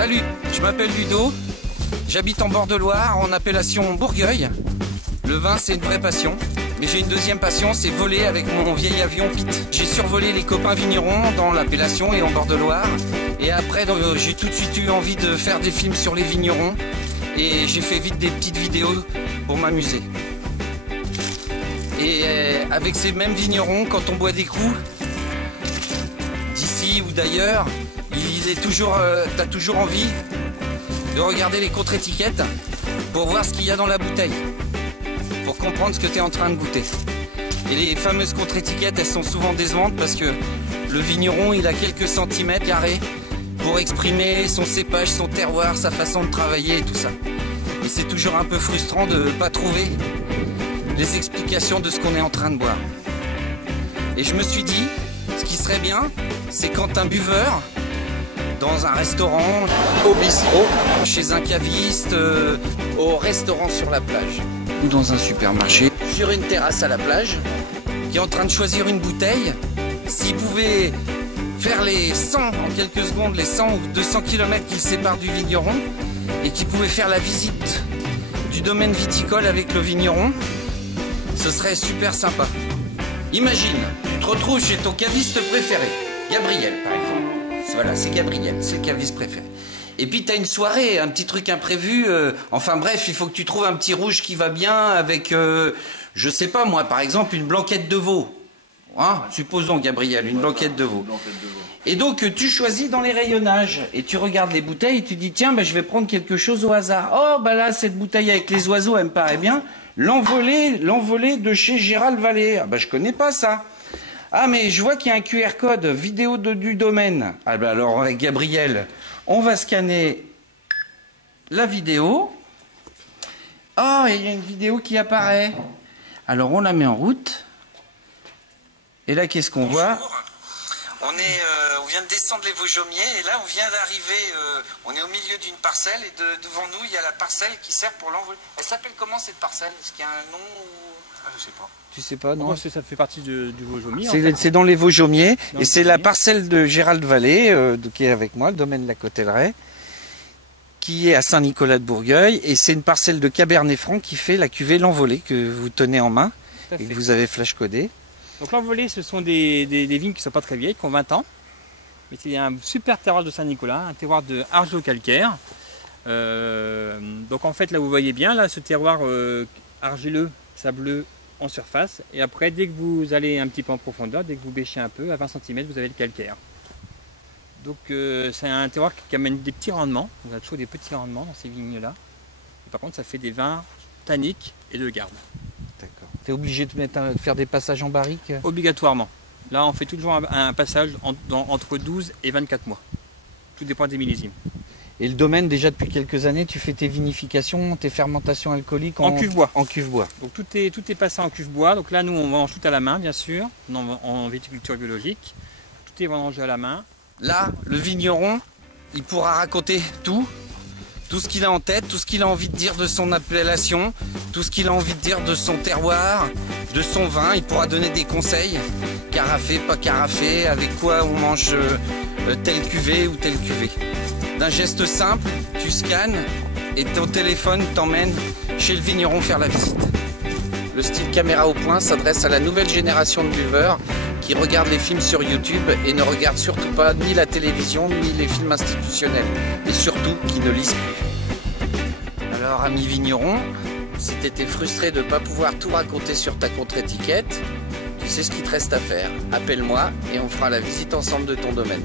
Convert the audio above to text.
Salut, je m'appelle Ludo, j'habite en bord de Loire, en appellation Bourgueil. Le vin, c'est une vraie passion. Mais j'ai une deuxième passion, c'est voler avec mon vieil avion Pete. J'ai survolé les copains vignerons dans l'appellation et en bord de Loire. Et après, j'ai tout de suite eu envie de faire des films sur les vignerons. Et j'ai fait vite des petites vidéos pour m'amuser. Et avec ces mêmes vignerons, quand on boit des coups, d'ici ou d'ailleurs, t'as toujours envie de regarder les contre-étiquettes pour voir ce qu'il y a dans la bouteille, pour comprendre ce que tu es en train de goûter. Et les fameuses contre-étiquettes, elles sont souvent décevantes parce que le vigneron, il a quelques centimètres carrés pour exprimer son cépage, son terroir, sa façon de travailler et tout ça. Et c'est toujours un peu frustrant de ne pas trouver les explications de ce qu'on est en train de boire. Et je me suis dit, ce qui serait bien, c'est quand un buveur, dans un restaurant, au bistrot, chez un caviste, au restaurant sur la plage, ou dans un supermarché, sur une terrasse à la plage, qui est en train de choisir une bouteille, s'il pouvait faire les 100 en quelques secondes, les 100 ou 200 km qui le séparent du vigneron, et qui pouvait faire la visite du domaine viticole avec le vigneron, ce serait super sympa. Imagine, tu te retrouves chez ton caviste préféré, Gabriel par exemple. Voilà, c'est Gabriel, c'est le caviste préféré. Et puis tu as une soirée, un petit truc imprévu, enfin bref, il faut que tu trouves un petit rouge qui va bien avec, je sais pas moi, par exemple, une blanquette de veau. Hein, supposons, Gabriel, une blanquette de veau. Et donc tu choisis dans les rayonnages et tu regardes les bouteilles et tu dis tiens, je vais prendre quelque chose au hasard. Oh, là, cette bouteille avec les oiseaux, elle me paraît bien. L'envolée de chez Gérald Vallée. Ah je connais pas ça. Ah, mais je vois qu'il y a un QR code, vidéo du domaine. Ah alors avec Gabriel, on va scanner la vidéo. Oh, il y a une vidéo qui apparaît. Alors on la met en route. Et là, qu'est-ce qu'on voit? On vient de descendre les Vosjomiers et là on vient d'arriver, on est au milieu d'une parcelle et devant nous il y a la parcelle qui sert pour l'envoler. Elle s'appelle comment cette parcelle? Est-ce qu'il y a un nom ou... Ah, je sais pas. Tu sais pas, non? Ça fait partie du Vosjomier. C'est dans les Vosjomiers et c'est la parcelle de Gérald Vallée qui est avec moi, le domaine de la Cotelleraie, qui est à Saint-Nicolas de Bourgueil et c'est une parcelle de Cabernet Franc qui fait la cuvée L'Envolée que vous tenez en main et que vous avez flash codé. Donc L'Envolée, ce sont des vignes qui ne sont pas très vieilles, qui ont 20 ans. Mais il y a un super terroir de Saint-Nicolas, un terroir de argilo-calcaire. Donc en fait, là vous voyez bien, là, ce terroir argileux, sableux en surface. Et après, dès que vous allez un petit peu en profondeur, dès que vous bêchez un peu, à 20 cm, vous avez le calcaire. Donc c'est un terroir qui amène des petits rendements. On a toujours des petits rendements dans ces vignes-là. Par contre, ça fait des vins tanniques et de garde. D'accord. Tu es obligé de faire des passages en barrique? Obligatoirement. Là, on fait toujours un passage entre 12 et 24 mois. Tout dépend des millésimes. Et le domaine, déjà depuis quelques années, tu fais tes vinifications, tes fermentations alcooliques en cuve-bois. En cuve-bois. Donc tout est passé en cuve-bois. Donc là, nous, on vend tout à la main, bien sûr, en viticulture biologique. Tout est vendangé à la main. Là, le vigneron, il pourra raconter tout ce qu'il a en tête, tout ce qu'il a envie de dire de son appellation, tout ce qu'il a envie de dire de son terroir, de son vin. Il pourra donner des conseils, carafé, pas carafé, avec quoi on mange telle cuvée ou telle cuvée. D'un geste simple, tu scannes et ton téléphone t'emmène chez le vigneron faire la visite. Le style caméra au point s'adresse à la nouvelle génération de buveurs qui regardent les films sur YouTube et ne regardent surtout pas ni la télévision ni les films institutionnels. Et surtout, qui ne lisent plus. Alors, ami vigneron, si tu étais frustré de ne pas pouvoir tout raconter sur ta contre-étiquette, tu sais ce qu'il te reste à faire. Appelle-moi et on fera la visite ensemble de ton domaine.